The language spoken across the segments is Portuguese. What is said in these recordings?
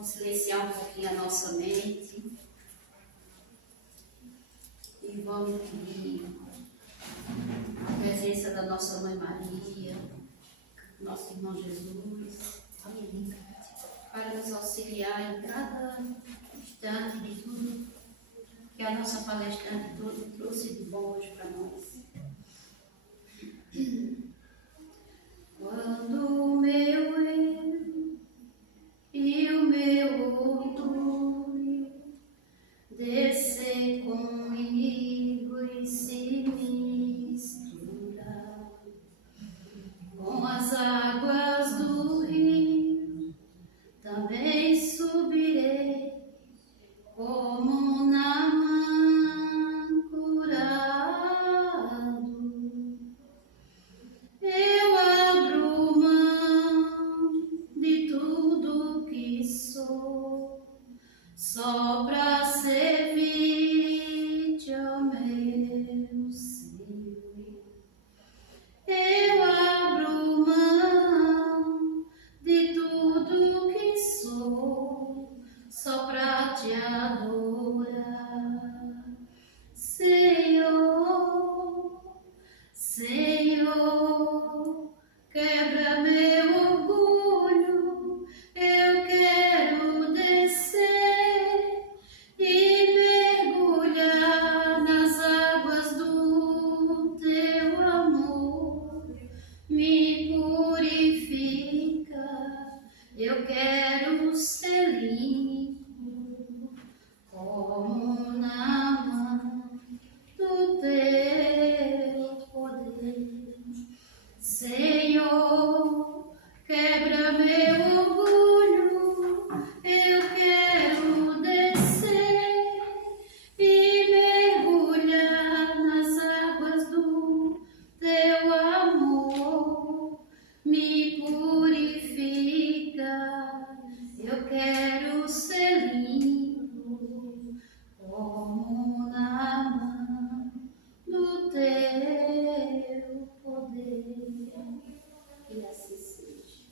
Vamos silenciar um pouquinho a nossa mente e vamos pedir a presença da nossa Mãe Maria, nosso irmão Jesus, para nos auxiliar em cada instante de tudo que a nossa palestrante trouxe de bom hoje para nós. Quando o meu eu e o meu orgulho descer comigo e se misturar com as águas do rio, também subirei como Naamã curado. Eu abro mão de tudo que sou, só para servir-te, ó meu Senhor. Eu abro mão de tudo que sou, só para te adorar, Senhor, Senhor. Quebra meu orgulho, eu quero descer e mergulhar nas águas do teu amor. Me purifica, eu quero ser limpo, como na mão do teu poder. Senhor, quebra meu orgulho, eu quero descer e mergulhar nas águas do teu amor. Me purifica, eu quero ser limpo, como na mão do teu poder. E assim seja.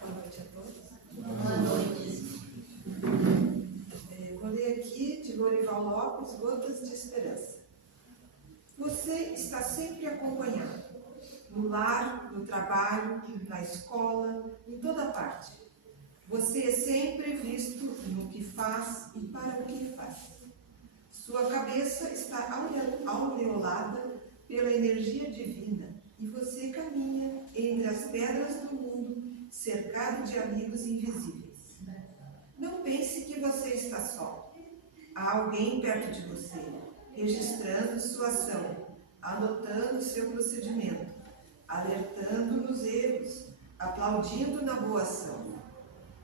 Boa noite a todos. Boa noite. Vou ler aqui de Lorival Lopes, Gotas de Esperança. Você está sempre acompanhado, no lar, no trabalho, na escola, em toda parte. Você é sempre visto no que faz e para o que faz. Sua cabeça está aureolada pela energia divina e você caminha entre as pedras do mundo, cercado de amigos invisíveis. Não pense que você está só. Há alguém perto de você, registrando sua ação, anotando seu procedimento, alertando nos erros, aplaudindo na boa ação.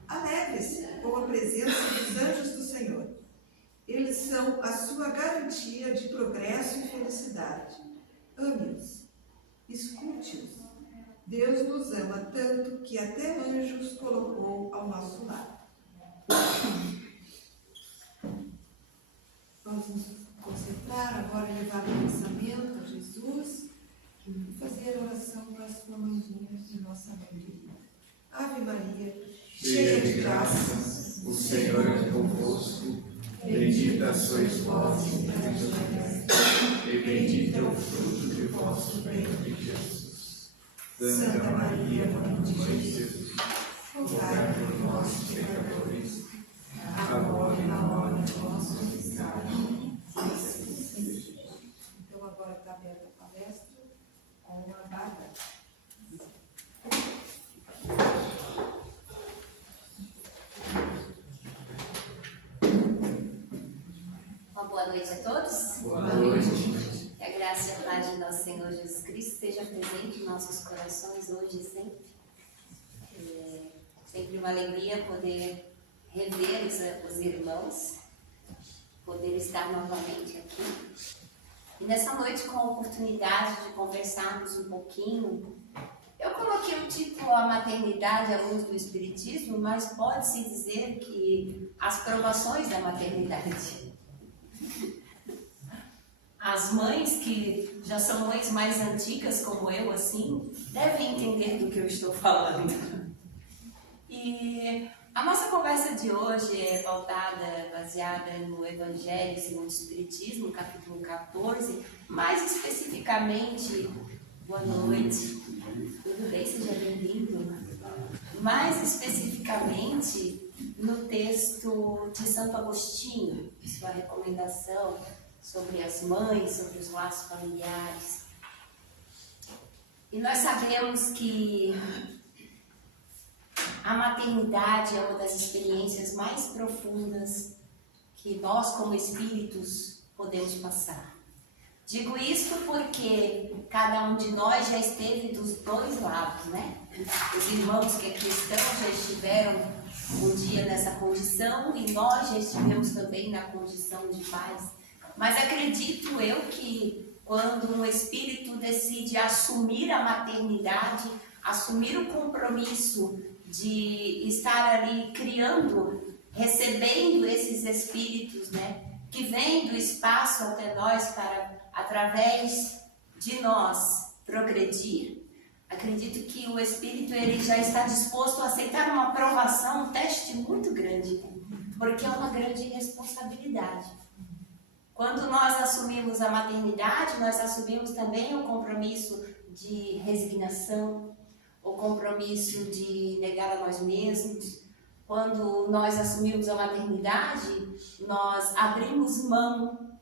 Alegre-se com a presença dos anjos do Senhor. Eles são a sua garantia de progresso e felicidade. Ame-os, escute-os. Deus nos ama tanto que até anjos colocou ao nosso lado. Vamos nos concentrar agora, levar o pensamento a Jesus e fazer a oração para a sua mãezinha de nossa mãe querida. Ave Maria, cheia de graça, o Senhor é convosco. Bendita sois vós entre as mulheres, e bendito é o fruto de vosso ventre, Jesus. Santa Maria, Mãe de Jesus, rogai por nós, pecadores, agora e na hora de nossa morte. Então agora está aberta a palestra com a Bárbara. Uma boa noite a todos. Boa noite. Que a graça e a paz de nosso Senhor Jesus Cristo esteja presente em nossos corações hoje e sempre. É sempre uma alegria poder rever os irmãos, poder estar novamente aqui. E nessa noite, com a oportunidade de conversarmos um pouquinho, eu coloquei o título A Maternidade à Luz do Espiritismo, mas pode-se dizer que as provações da maternidade. As mães que já são mães mais antigas como eu, assim, devem entender do que eu estou falando. E a nossa conversa de hoje é baseada no Evangelho segundo o Espiritismo, capítulo 14, mais especificamente, boa noite, tudo bem? Seja bem-vindo. Mais especificamente no texto de Santo Agostinho, sua recomendação sobre as mães, sobre os laços familiares. E nós sabemos que a maternidade é uma das experiências mais profundas que nós, como espíritos, podemos passar. Digo isso porque cada um de nós já esteve dos dois lados, né? Os irmãos que aqui estão já estiveram um dia nessa condição e nós já estivemos também na condição de pais. Mas acredito eu que quando um espírito decide assumir a maternidade, assumir o compromisso de estar ali criando, recebendo esses espíritos, né, que vêm do espaço até nós para, através de nós, progredir. Acredito que o espírito ele já está disposto a aceitar uma provação, um teste muito grande, porque é uma grande responsabilidade. Quando nós assumimos a maternidade, nós assumimos também o compromisso de resignação, o compromisso de negar a nós mesmos. Quando nós assumimos a maternidade, nós abrimos mão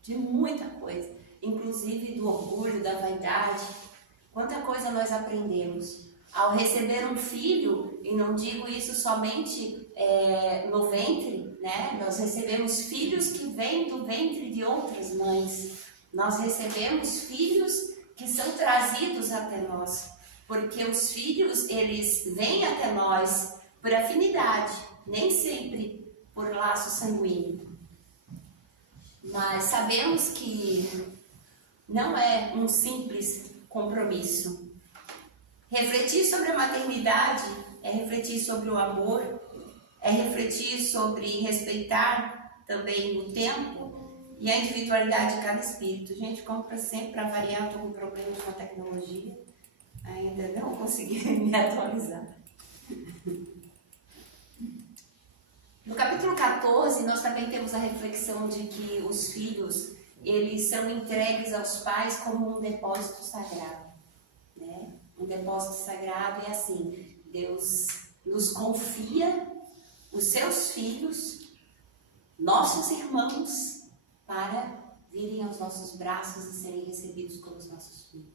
de muita coisa, inclusive do orgulho, da vaidade. Quanta coisa nós aprendemos ao receber um filho, e não digo isso somente no ventre, né? Nós recebemos filhos que vêm do ventre de outras mães. Nós recebemos filhos que são trazidos até nós, porque os filhos, eles vêm até nós por afinidade, nem sempre por laço sanguíneo. Mas sabemos que não é um simples compromisso. Refletir sobre a maternidade é refletir sobre o amor, é refletir sobre respeitar também o tempo e a individualidade de cada espírito. Gente, como sempre, para variar, estou com problemas com a tecnologia. Ainda não consegui me atualizar. No capítulo 14, nós também temos a reflexão de que os filhos, eles são entregues aos pais como um depósito sagrado, né? Um depósito sagrado é assim, Deus nos confia os seus filhos, nossos irmãos, para virem aos nossos braços e serem recebidos como os nossos filhos.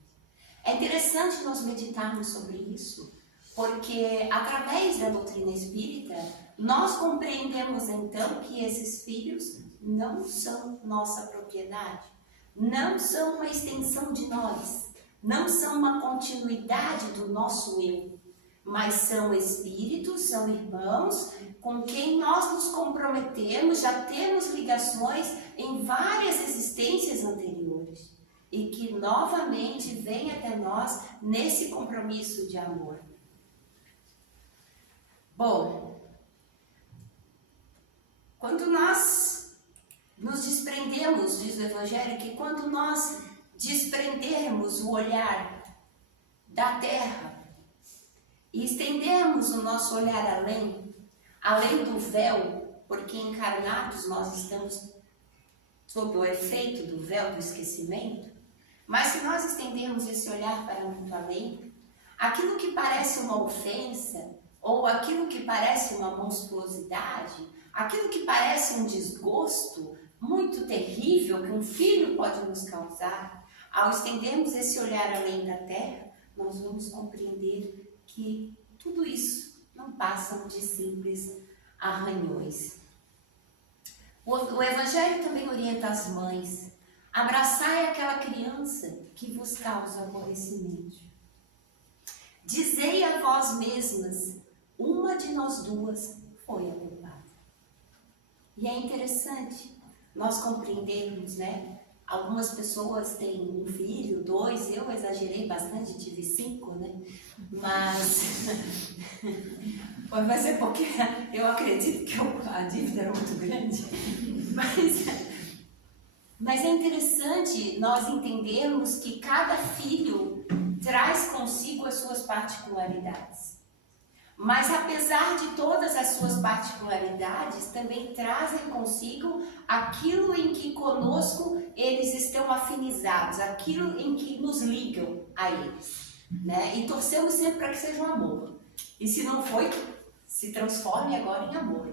É interessante nós meditarmos sobre isso, porque através da doutrina espírita, nós compreendemos então que esses filhos não são nossa propriedade, não são uma extensão de nós, não são uma continuidade do nosso eu, mas são espíritos, são irmãos com quem nós nos comprometemos, já temos ligações em várias existências anteriores e que novamente vêm até nós nesse compromisso de amor. Bom, quando nós nos desprendemos, diz o Evangelho, que quando nós desprendermos o olhar da terra e estendermos o nosso olhar além do véu, porque encarnados nós estamos sob o efeito do véu do esquecimento, mas se nós estendermos esse olhar para muito além, aquilo que parece uma ofensa, ou aquilo que parece uma monstruosidade, aquilo que parece um desgosto muito terrível que um filho pode nos causar, ao estendermos esse olhar além da terra, nós vamos compreender que tudo isso não passa de simples arranhões. O Evangelho também orienta as mães: abraçai aquela criança que vos causa aborrecimento. Dizei a vós mesmas, uma de nós duas foi a culpada. E é interessante nós compreendermos, né? Algumas pessoas têm um filho, 2, eu exagerei bastante, tive 5, né? Mas é porque Mas é interessante nós entendermos que cada filho traz consigo as suas particularidades. Mas apesar de todas as suas particularidades, também trazem consigo aquilo em que conosco eles estão afinizados, aquilo em que nos ligam a eles, né? E torcemos sempre para que seja um amor. E se não foi, se transforme agora em amor,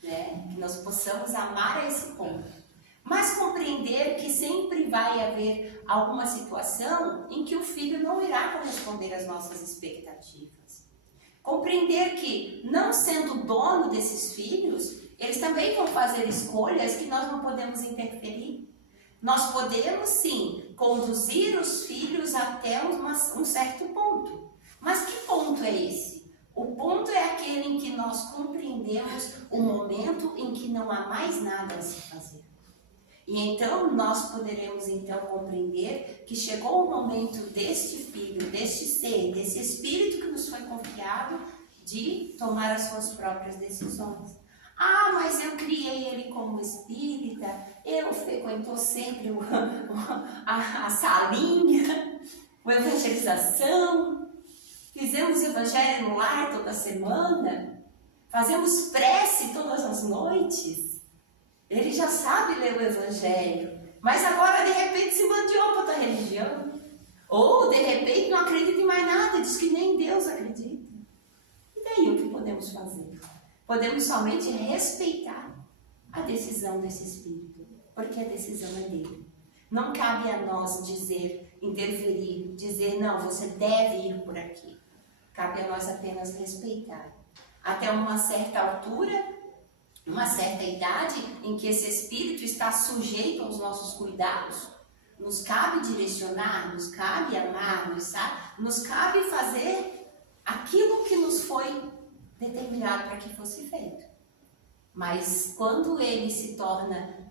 né? Que nós possamos amar a esse ponto. Mas compreender que sempre vai haver alguma situação em que o filho não irá corresponder às nossas expectativas. Compreender que, não sendo dono desses filhos, eles também vão fazer escolhas que nós não podemos interferir. Nós podemos, sim, conduzir os filhos até um certo ponto. Mas que ponto é esse? O ponto é aquele em que nós compreendemos o momento em que não há mais nada a se fazer. E então nós poderemos então compreender que chegou o momento deste filho, deste ser, desse espírito que nos foi confiado, de tomar as suas próprias decisões. Ah, mas eu criei ele como espírita, eu frequentou sempre a salinha, a evangelização, fizemos evangelho no lar toda semana, fazemos prece todas as noites. Ele já sabe ler o evangelho, mas agora de repente se bandeou para outra religião. Ou de repente não acredita em mais nada, diz que nem Deus acredita. E daí o que podemos fazer? Podemos somente respeitar a decisão desse espírito, porque a decisão é dele. Não cabe a nós dizer, interferir, dizer não, você deve ir por aqui. Cabe a nós apenas respeitar. Até uma certa altura, uma certa idade em que esse espírito está sujeito aos nossos cuidados, nos cabe direcionar, nos cabe amar, nos cabe fazer aquilo que nos foi determinado para que fosse feito. Mas quando ele se torna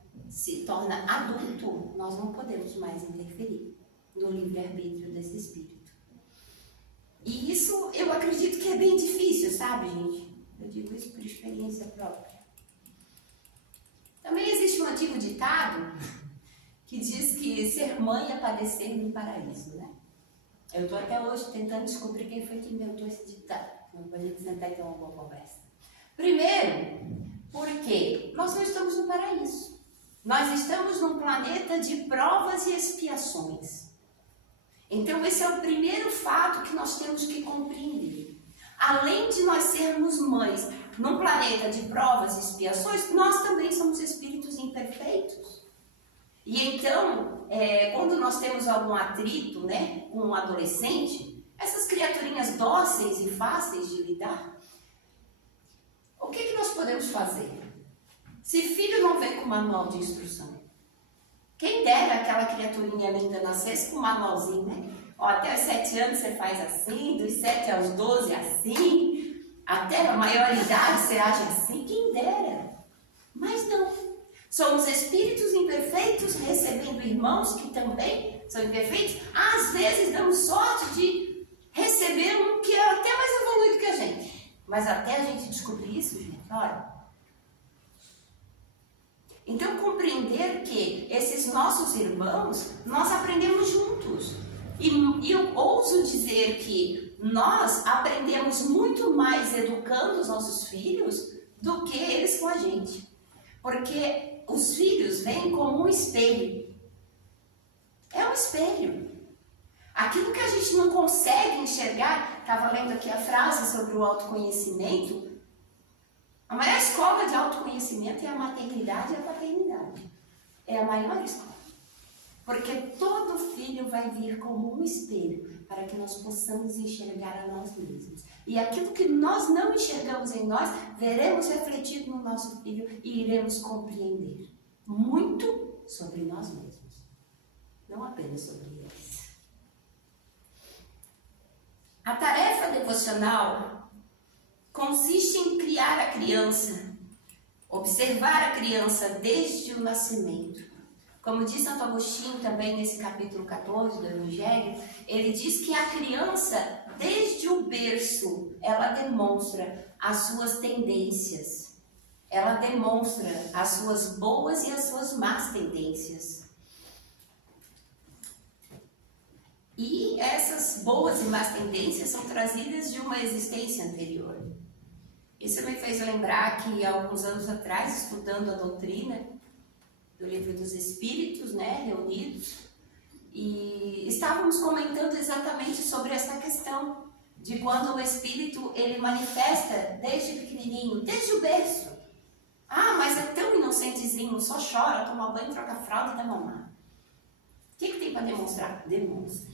adulto, nós não podemos mais interferir no livre-arbítrio desse espírito. E isso eu acredito que é bem difícil, sabe, gente? Eu digo isso por experiência própria. Também existe um antigo ditado que diz que ser mãe é padecer no paraíso, né? Eu estou até hoje tentando descobrir quem foi que inventou esse ditado. Então, a gente sentar e ter uma boa conversa. Primeiro, porque nós não estamos no paraíso. Nós estamos num planeta de provas e expiações. Então, esse é o primeiro fato que nós temos que compreender. Além de nós sermos mães num planeta de provas e expiações, nós também somos espíritos imperfeitos. E então, quando nós temos algum atrito, né, com um adolescente, essas criaturinhas dóceis e fáceis de lidar, o que nós podemos fazer? Se filho não vem com manual de instrução, quem dera aquela criaturinha linda nascesse com um manualzinho, né? Ó, até os 7 anos você faz assim, dos 7 aos 12 assim, até a maioridade você age assim, quem dera. Mas não. Somos espíritos imperfeitos recebendo irmãos que também são imperfeitos. Às vezes damos sorte de receber um que é até mais evoluído que a gente. Mas até a gente descobrir isso, gente, olha. Então compreender que esses nossos irmãos, nós aprendemos juntos. E eu ouso dizer que nós aprendemos muito mais educando os nossos filhos do que eles com a gente. Porque os filhos vêm como um espelho. É um espelho. Aquilo que a gente não consegue enxergar, estava lendo aqui a frase sobre o autoconhecimento. A maior escola de autoconhecimento é a maternidade e a paternidade. É a maior escola. Porque todo filho vai vir como um espelho para que nós possamos enxergar a nós mesmos. E aquilo que nós não enxergamos em nós, veremos refletido no nosso filho e iremos compreender muito sobre nós mesmos. Não apenas sobre eles. A tarefa devocional consiste em criar a criança, observar a criança desde o nascimento. Como diz Santo Agostinho também nesse capítulo 14 do Evangelho, ele diz que a criança, desde o berço, ela demonstra as suas tendências. Ela demonstra as suas boas e as suas más tendências. E essas boas e más tendências são trazidas de uma existência anterior. Isso me fez lembrar que há alguns anos atrás, estudando a doutrina do Livro dos Espíritos, reunidos, e estávamos comentando exatamente sobre essa questão de quando o Espírito ele manifesta desde pequenininho, desde o berço. Ah, mas é tão inocentezinho, só chora, toma banho, troca a fralda e dá mamar. O que tem para demonstrar? Demonstra.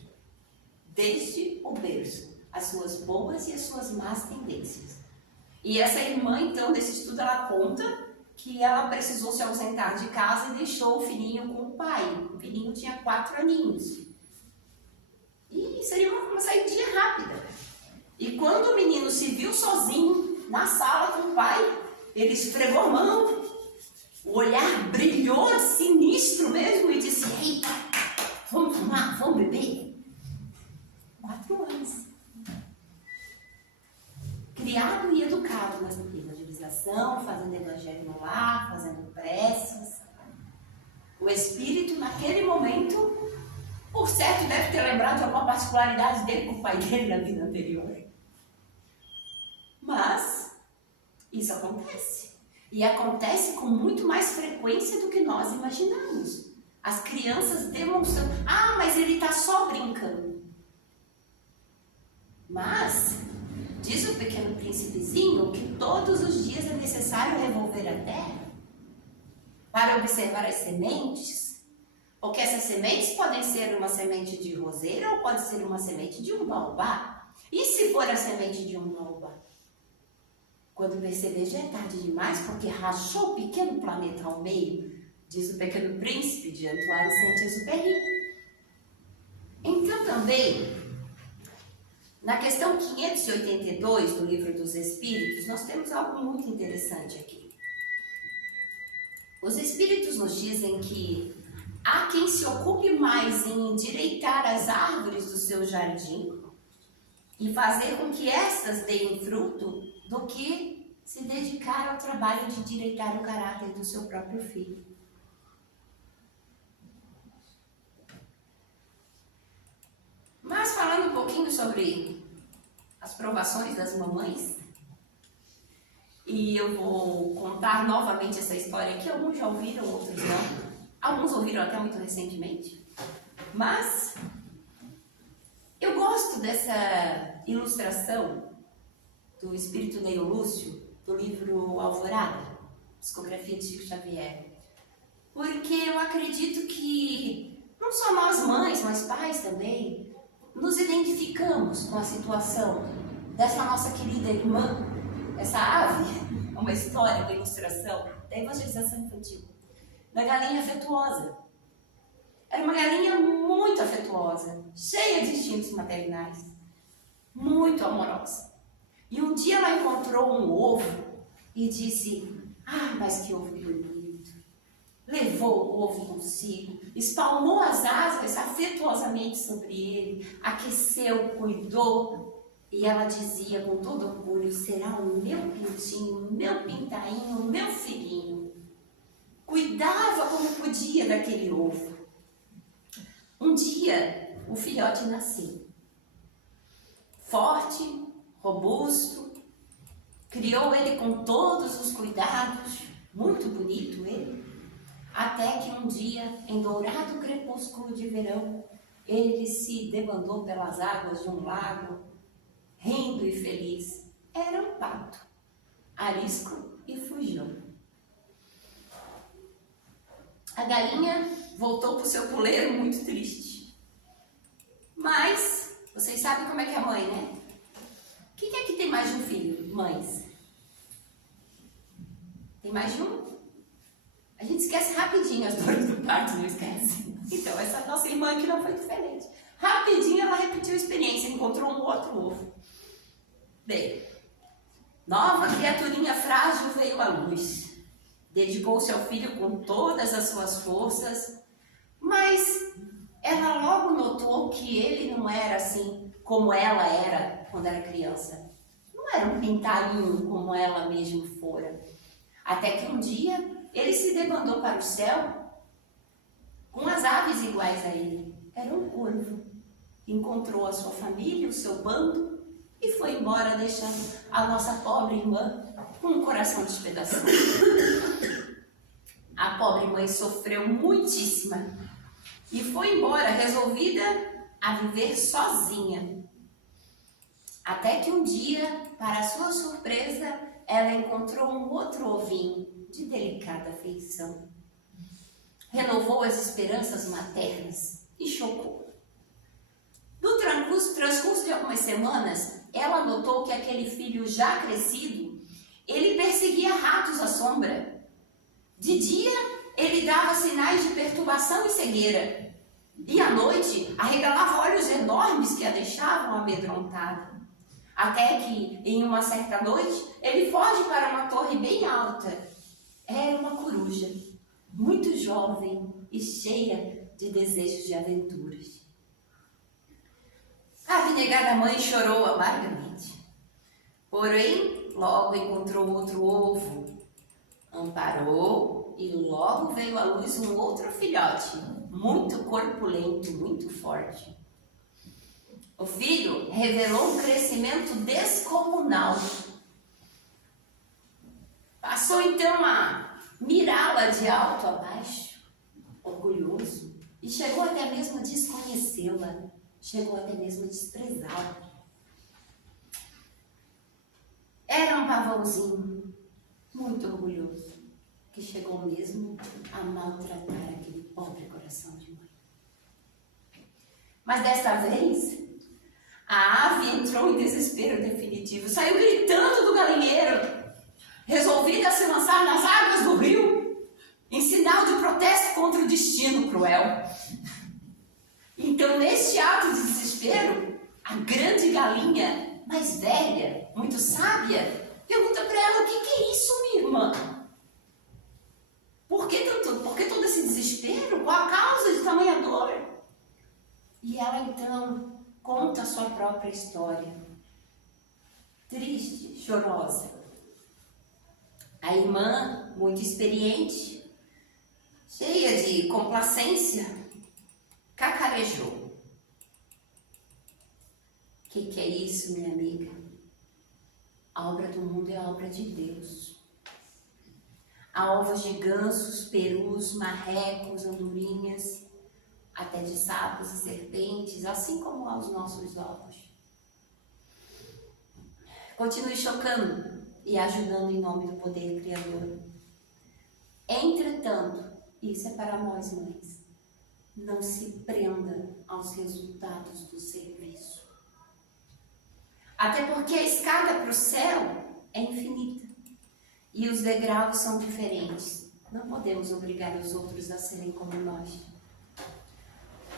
Desde o berço, as suas boas e as suas más tendências. E essa irmã, então, desse estudo, ela conta que ela precisou se ausentar de casa e deixou o filhinho com o pai. O filhinho tinha 4 aninhos. E seria uma saidinha rápida. E quando o menino se viu sozinho na sala com o pai, ele esfregou a mão, o olhar brilhou sinistro mesmo e disse: eita, vamos fumar, vamos beber? 4 anos. Criado e educado nessa evangelização, fazendo evangelho no lar, fazendo preces. O Espírito, naquele momento, por certo, deve ter lembrado de alguma particularidade dele com o pai dele na vida anterior. Mas isso acontece. E acontece com muito mais frequência do que nós imaginamos. As crianças demonstram: ah, mas ele está só brincando. Mas diz o Pequeno Príncipezinho que todos os dias é necessário revolver a terra para observar as sementes, porque essas sementes podem ser uma semente de roseira ou pode ser uma semente de um baobá. E se for a semente de um baobá? Quando perceber já é tarde demais, porque rachou o pequeno planeta ao meio, diz o Pequeno Príncipe de Antoine Saint-Exupéry. Então também, na questão 582 do Livro dos Espíritos, nós temos algo muito interessante aqui. Os Espíritos nos dizem que há quem se ocupe mais em endireitar as árvores do seu jardim e fazer com que estas deem fruto do que se dedicar ao trabalho de direitar o caráter do seu próprio filho. Mas falando um pouquinho sobre as provações das mamães, e eu vou contar novamente essa história que alguns já ouviram, outros não. Alguns ouviram até muito recentemente. Mas eu gosto dessa ilustração do Espírito Neio Lúcio, do livro Alvorada, Psicografia de Chico Xavier. Porque eu acredito que não só nós mães, mas pais também, nos identificamos com a situação dessa nossa querida irmã, essa ave, uma história, uma ilustração da evangelização infantil, da galinha afetuosa. Era uma galinha muito afetuosa, cheia de instintos maternais, muito amorosa. E um dia ela encontrou um ovo e disse: ah, mas que ovo bonito. Levou o ovo consigo, espalmou as asas afetuosamente sobre ele, aqueceu, cuidou. E ela dizia com todo orgulho: será o meu pintinho, o meu pintainho, o meu filhinho. Cuidava como podia daquele ovo. Um dia, o filhote nasceu. Forte, robusto, criou ele com todos os cuidados, muito bonito ele, até que um dia, em dourado crepúsculo de verão, ele se debandou pelas águas de um lago, rindo e feliz. Era um pato, arisco e fujão. A galinha voltou para o seu puleiro muito triste. Mas, vocês sabem como é que é a mãe, né? Quem é que tem mais de um filho? Mães. Tem mais de um? A gente esquece rapidinho as dores do parto, não esquece? Então, essa nossa irmã aqui não foi diferente. Rapidinho ela repetiu a experiência, encontrou um outro ovo. Bem, nova criaturinha frágil veio à luz. Dedicou-se ao filho com todas as suas forças, mas ela logo notou que ele não era assim como ela era quando era criança. Não era um pintainho como ela mesma fora. Até que um dia ele se debandou para o céu com as aves iguais a ele. Era um corvo. encontrou a sua família, o seu bando e foi embora, deixando a nossa pobre irmã com um coração despedaçado. A pobre mãe sofreu muitíssimo e foi embora, resolvida a viver sozinha. Até que um dia, para sua surpresa, ela encontrou um outro ovinho de delicada feição. Renovou as esperanças maternas e chocou. No transcurso de algumas semanas, ela notou que aquele filho já crescido, ele perseguia ratos à sombra. De dia, ele dava sinais de perturbação e cegueira. E à noite, arregalava olhos enormes que a deixavam amedrontada. Até que, em uma certa noite, ele foge para uma torre bem alta. Era uma coruja, muito jovem e cheia de desejos de aventuras. A abnegada mãe chorou amargamente. Porém, logo encontrou outro ovo, amparou e logo veio à luz um outro filhote, muito corpulento, muito forte. O filho revelou um crescimento descomunal. Passou então a mirá-la de alto a baixo, orgulhoso, e chegou até mesmo a desconhecê-la, chegou até mesmo a desprezá-la. Era um pavãozinho muito orgulhoso, que chegou mesmo a maltratar aquele pobre coração de mãe. Mas desta vez, a ave entrou em desespero definitivo, saiu gritando do galinheiro, resolvida a se lançar nas águas do rio, em sinal de protesto contra o destino cruel. Então, neste ato de desespero, a grande galinha, mais velha, muito sábia, pergunta para ela: o que é isso, minha irmã? Por que todo esse desespero? Qual a causa de tamanha dor? E ela então conta a sua própria história, triste, chorosa. A irmã, muito experiente, cheia de complacência, cacarejou. O que é isso, minha amiga? A obra do mundo é a obra de Deus. Há ovos de gansos, perus, marrecos, andorinhas, até de sapos e serpentes, assim como há os nossos ovos. Continue chocando e ajudando em nome do poder criador. Entretanto, isso é para nós mães, não se prenda aos resultados do serviço. Até porque a escada para o céu é infinita e os degraus são diferentes. Não podemos obrigar os outros a serem como nós.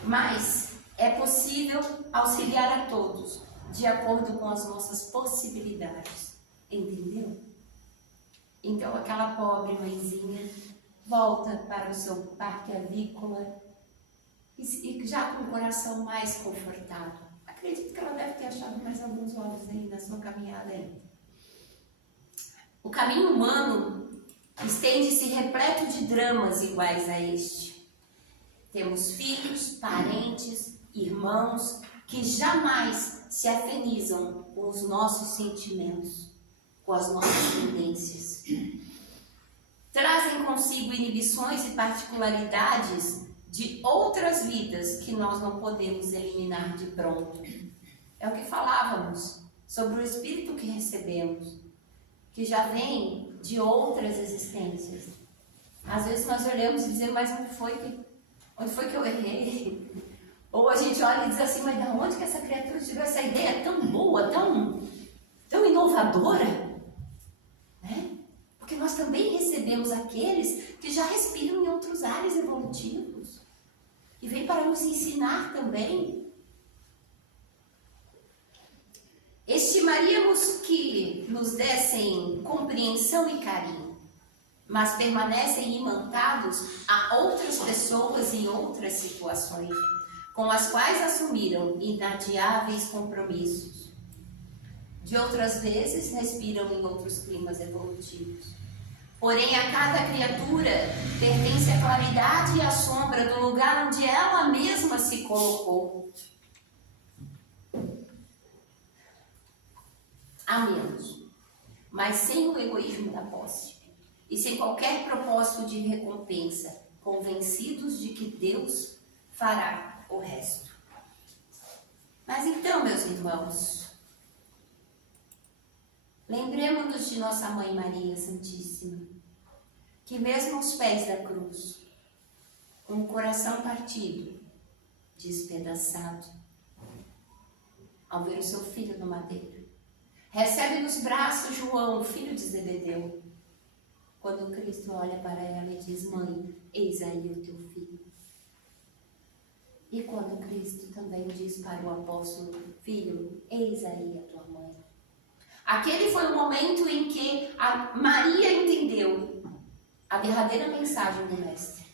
Mas é possível auxiliar a todos de acordo com as nossas possibilidades. Entendeu? Então aquela pobre mãezinha volta para o seu parque avícola e já com o coração mais confortado. Acredito que ela deve ter achado mais alguns ovos aí na sua caminhada aí. O caminho humano estende-se repleto de dramas iguais a este. Temos filhos, parentes, irmãos que jamais se afinizam com os nossos sentimentos, com as nossas tendências. Trazem consigo inibições e particularidades de outras vidas que nós não podemos eliminar de pronto. É o que falávamos sobre o espírito que recebemos, que já vem de outras existências. Às vezes nós olhamos e dizemos: mas onde foi que eu errei? Ou a gente olha e diz assim: mas de onde que essa criatura tirou essa ideia tão boa, tão inovadora? Né? Porque nós também recebemos aqueles que já respiram em outros ares evolutivos e vêm para nos ensinar também. Estimaríamos que nos dessem compreensão e carinho, mas permanecem imantados a outras pessoas em outras situações, com as quais assumiram inadiáveis compromissos. De outras vezes, respiram em outros climas evolutivos. Porém, a cada criatura pertence a claridade e a sombra do lugar onde ela mesma se colocou. a menos, mas sem o egoísmo da posse e sem qualquer propósito de recompensa, convencidos de que Deus fará o resto. Mas então, meus irmãos, lembremos-nos de nossa Mãe Maria Santíssima, que mesmo aos pés da cruz, com o coração partido, despedaçado, ao ver o seu filho no madeiro, recebe nos braços João, filho de Zebedeu, quando Cristo olha para ela e diz: mãe, eis aí o teu filho. E quando Cristo também diz para o apóstolo: filho, eis aí a tua mãe. Aquele foi o momento em que a Maria entendeu a derradeira mensagem do Mestre.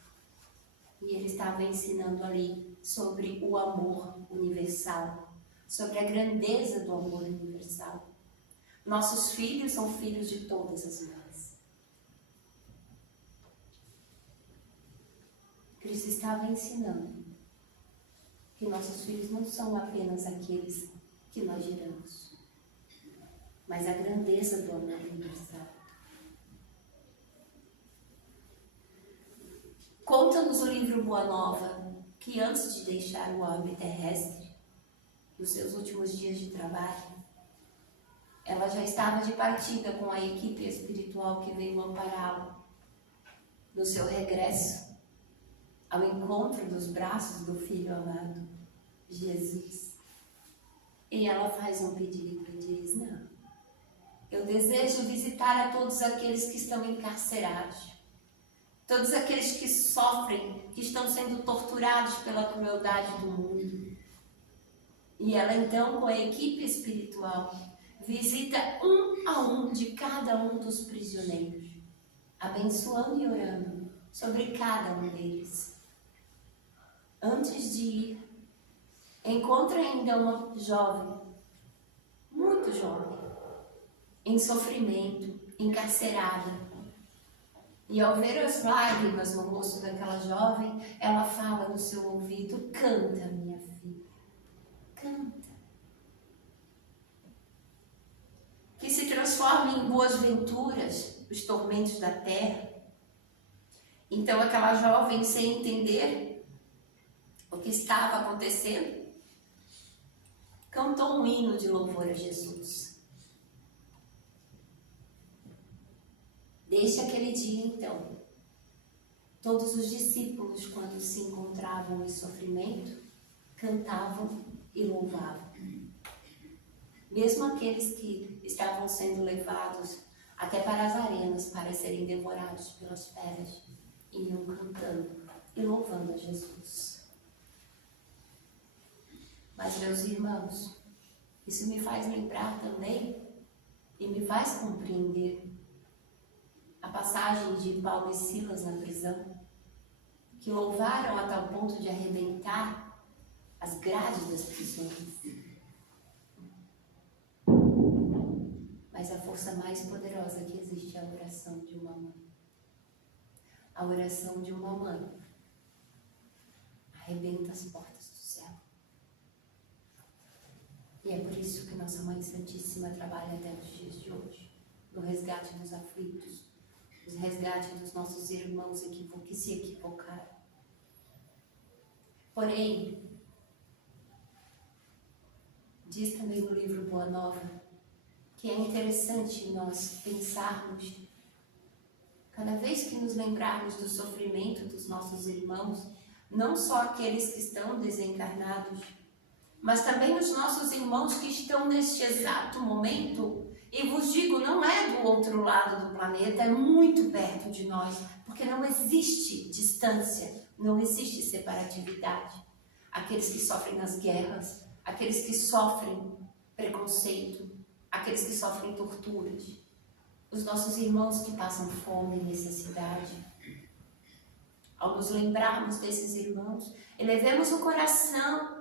E ele estava ensinando ali sobre o amor universal, sobre a grandeza do amor universal. Nossos filhos são filhos de todas as mães. Cristo estava ensinando que nossos filhos não são apenas aqueles que nós geramos, mas a grandeza do amor universal. Conta-nos o livro Boa Nova que antes de deixar o orbe terrestre, nos seus últimos dias de trabalho, ela já estava de partida com a equipe espiritual que veio ampará-lo no seu regresso ao encontro dos braços do Filho amado, Jesus. E ela faz um pedido e diz: não, eu desejo visitar a todos aqueles que estão encarcerados, todos aqueles que sofrem, que estão sendo torturados pela crueldade do mundo. E ela então, com a equipe espiritual, visita um a um de cada um dos prisioneiros, abençoando e orando sobre cada um deles. Antes de ir, encontra ainda uma jovem, muito jovem, em sofrimento, encarcerada. E ao ver as lágrimas no rosto daquela jovem, ela fala no seu ouvido: canta, minha filha, canta. Que se transforme em boas-venturas os tormentos da terra. Então aquela jovem, sem entender o que estava acontecendo, cantou um hino de louvor a Jesus. Desde aquele dia, então, todos os discípulos, quando se encontravam em sofrimento, cantavam e louvavam. Mesmo aqueles que estavam sendo levados até para as arenas para serem devorados pelas feras, iam cantando e louvando a Jesus. Mas, meus irmãos, isso me faz lembrar também e me faz compreender a passagem de Paulo e Silas na prisão, que louvaram a tal ponto de arrebentar as grades das prisões. Mas a força mais poderosa que existe é a oração de uma mãe. A oração de uma mãe arrebenta as portas do céu. E é por isso que nossa Mãe Santíssima trabalha até os dias de hoje, no resgate dos aflitos, no resgate dos nossos irmãos que se equivocaram. Porém, diz também no livro Boa Nova que é interessante nós pensarmos, cada vez que nos lembrarmos do sofrimento dos nossos irmãos, não só aqueles que estão desencarnados, mas também os nossos irmãos que estão neste exato momento, e vos digo, não é do outro lado do planeta, é muito perto de nós, porque não existe distância, não existe separatividade. Aqueles que sofrem nas guerras, aqueles que sofrem preconceito, aqueles que sofrem torturas, os nossos irmãos que passam fome e necessidade. Ao nos lembrarmos desses irmãos, elevemos o coração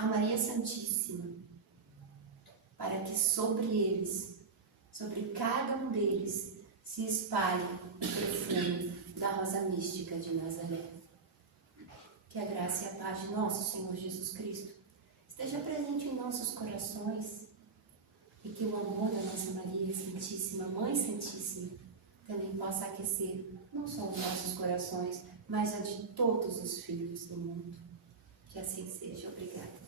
a Maria Santíssima, para que sobre eles, sobre cada um deles, se espalhe o perfume da rosa mística de Nazaré. Que a graça e a paz de nosso Senhor Jesus Cristo esteja presente em nossos corações e que que o amor da nossa Maria Santíssima, Mãe Santíssima, também possa aquecer não só os nossos corações, mas a de todos os filhos do mundo. Que assim seja. Obrigada.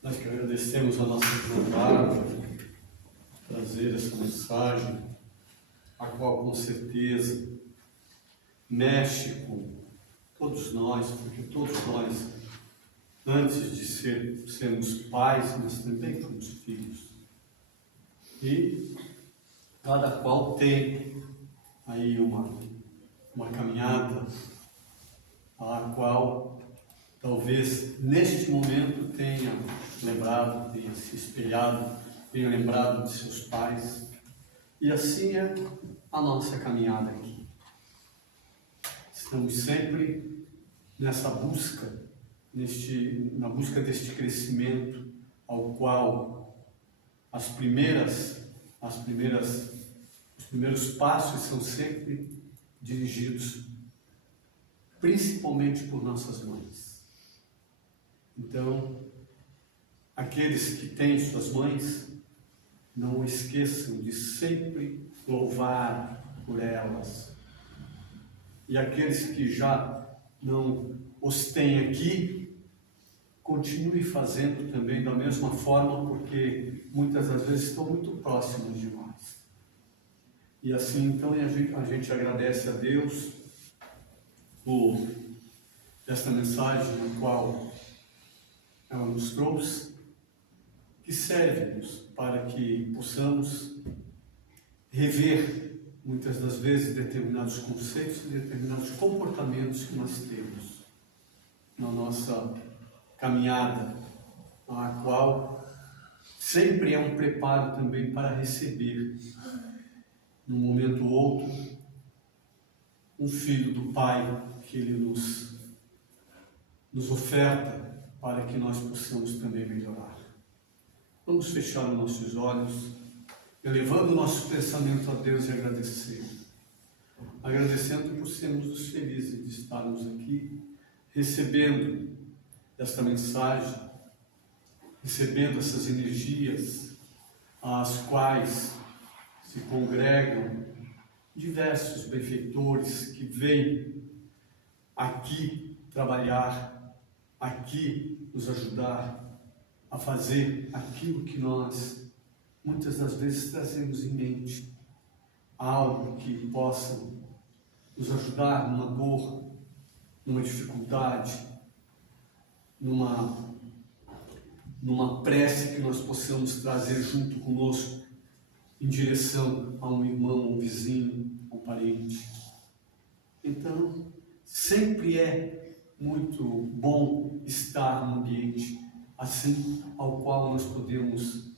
Nós que agradecemos a nossa irmã Bárbara por trazer essa mensagem, a qual com certeza mexe com todos nós, porque todos nós, antes de sermos pais, nós também fomos filhos. E cada qual tem aí uma caminhada a qual talvez neste momento tenha lembrado, tenha se espelhado, tenha lembrado de seus pais. E assim é a nossa caminhada aqui. Estamos sempre nessa busca, na busca deste crescimento ao qual os primeiros passos são sempre dirigidos principalmente por nossas mães. Então, aqueles que têm suas mães, não esqueçam de sempre louvar por elas. E aqueles que já não os têm aqui, continue fazendo também da mesma forma, porque muitas das vezes estão muito próximos de nós. E assim, então, a gente agradece a Deus por esta mensagem na qual ela nos trouxe, que serve-nos para que possamos rever, muitas das vezes, determinados conceitos e determinados comportamentos que nós temos na nossa caminhada, a qual sempre é um preparo também para receber, num momento ou outro, um filho do Pai que Ele nos oferta para que nós possamos também melhorar. Vamos fechar os nossos olhos, elevando o nosso pensamento a Deus e agradecendo por sermos felizes de estarmos aqui, recebendo esta mensagem, recebendo essas energias, às quais se congregam diversos benfeitores que vêm aqui trabalhar, aqui nos ajudar a fazer aquilo que nós muitas das vezes trazemos em mente, algo que possa nos ajudar numa dor, numa dificuldade, numa prece que nós possamos trazer junto conosco em direção a um irmão, um vizinho, um parente. Então, sempre é muito bom estar num ambiente assim, ao qual nós podemos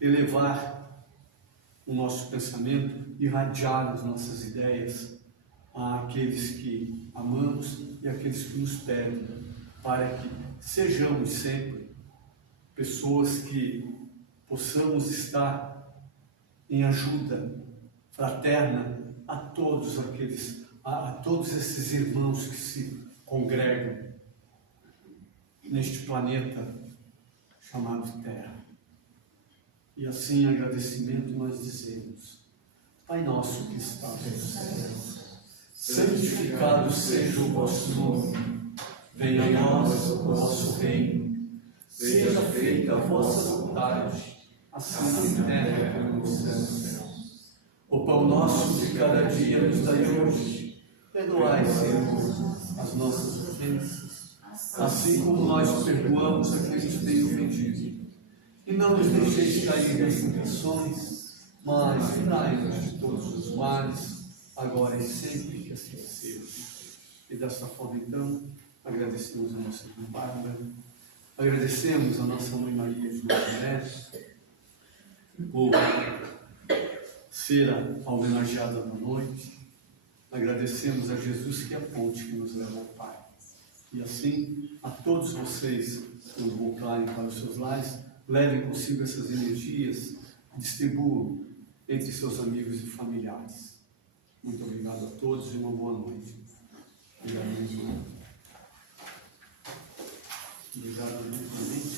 elevar o nosso pensamento, irradiar as nossas ideias àqueles que amamos e àqueles que nos pedem, para que sejamos sempre pessoas que possamos estar em ajuda fraterna a todos esses irmãos que se congregam neste planeta chamado Terra. E assim, em agradecimento, nós dizemos: Pai nosso que estás nos céus, santificado seja o vosso nome, venha a nós o vosso reino, seja feita a vossa vontade, assim na terra como nos céus. O pão nosso de cada dia nos dai hoje, perdoai, Senhor, as nossas ofensas, assim como nós perdoamos a quem nos tem ofendido. E não nos deixeis cair nas tentações, mas livrai-nos de todos os males, agora e sempre, que assim seja. E desta forma, então, agradecemos a nossa irmã Bárbara, agradecemos a nossa mãe Maria de Nazaré por ser a homenageada da noite. Agradecemos a Jesus, que é a ponte que nos leva ao Pai. E assim, a todos vocês, quando voltarem para os seus lares, levem consigo essas energias, distribuam entre seus amigos e familiares. Muito obrigado a todos e uma boa noite. Obrigado. ligado ultimamente,